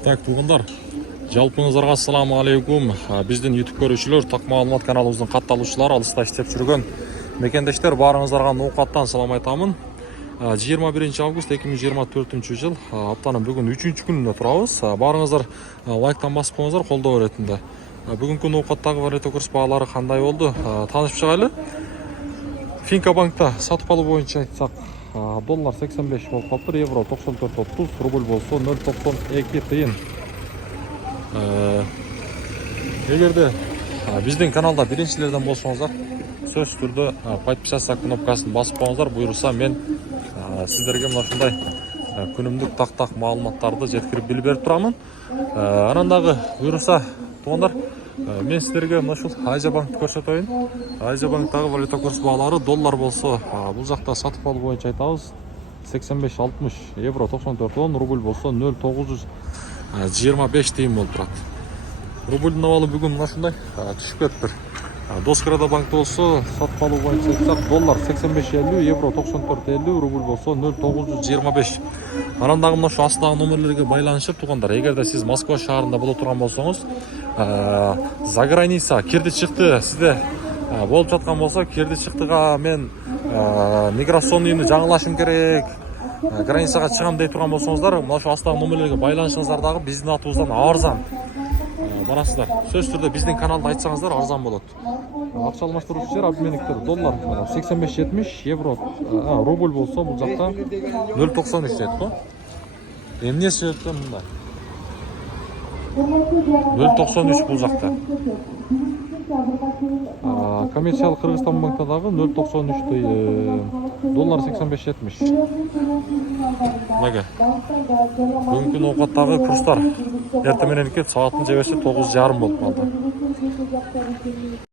Так, туғандар, жалпыңыздарга ассаламу алейкум. Биздин YouTube көрүүчүлөр, так маалымат каналыбыздын катталуучулары, алыста иштеп жүргөн мекендештер, баарыңыздарга нукаттан салам айтамын. 21 август 2024 жыл, аптанын бүгүн 3-күнүндө турабыз. Баарыңыздар лайктан басып коюңуздар, колдоо иретинде. Бүгүнкү нукаттагы валюта курс баалары кандай болду? Таанышып чыгайлы. Финка банкта сатып алуу боюнча айтсак, доллар 85 болуп калыптыр, евро 94.30, рубль болсо 0.92 тыйын. Эгерде биздин каналда биринчилерден болсоңуздар, сөзсүз түрдө подписаться кнопкасын басып коюңуздар. Буюрса мен сиздерге мына ушундай күнүмдүк так маалыматтарды жеткирип билип берип турамын. Анан дагы буюрса туугандар, мен сиздерге мына ушул Азия банкты көрсөтөйүн. Азия банктагы валюта курс баалары, доллар болсо бул жакта сатып алуу боюнча айтабыз 85.60, евро 94.10, рубль болсо 0.925 тыйын болуп турат. Рубльдун абалы бүгүн мына ушундай түшүп кетиптир. Доскрада банкта болсо сатып алуу боюнча айтсак, доллар 85.50, евро 94.50, рубль болсо 0.925. Анан дагы мына ушу астагы номерлерге байланышып туугандар, эгерде сиз Москва шаарында боло турган болсоңуз, за граница кирди чыкты сизде болуп жаткан болсо, кирди чыктыга мен миграционныйны жаңылашым керек, границага чыгам дей турган болсоңуздар, мына ушу астагы номерлерге байланышыңыздар дагы биздин атыбыздан арзан. Барасыздар. Сөзсүз түрдө биздин каналды айтсаңыздар арзан болот. Акча алмаштыруучу жер, обменниктер, доллар 85.70, евро, рубль болсо бул жакта 0.93 дейт го. Эмне себептен мындай? 0.93 бул жакта. Коммерциялык Кыргызстан банкта дагы 0.93, доллар 85.70. Мага. Бүгүнкү ноокаттагы курстар эртең мененки саатын жебесе 9:30 болуп калды.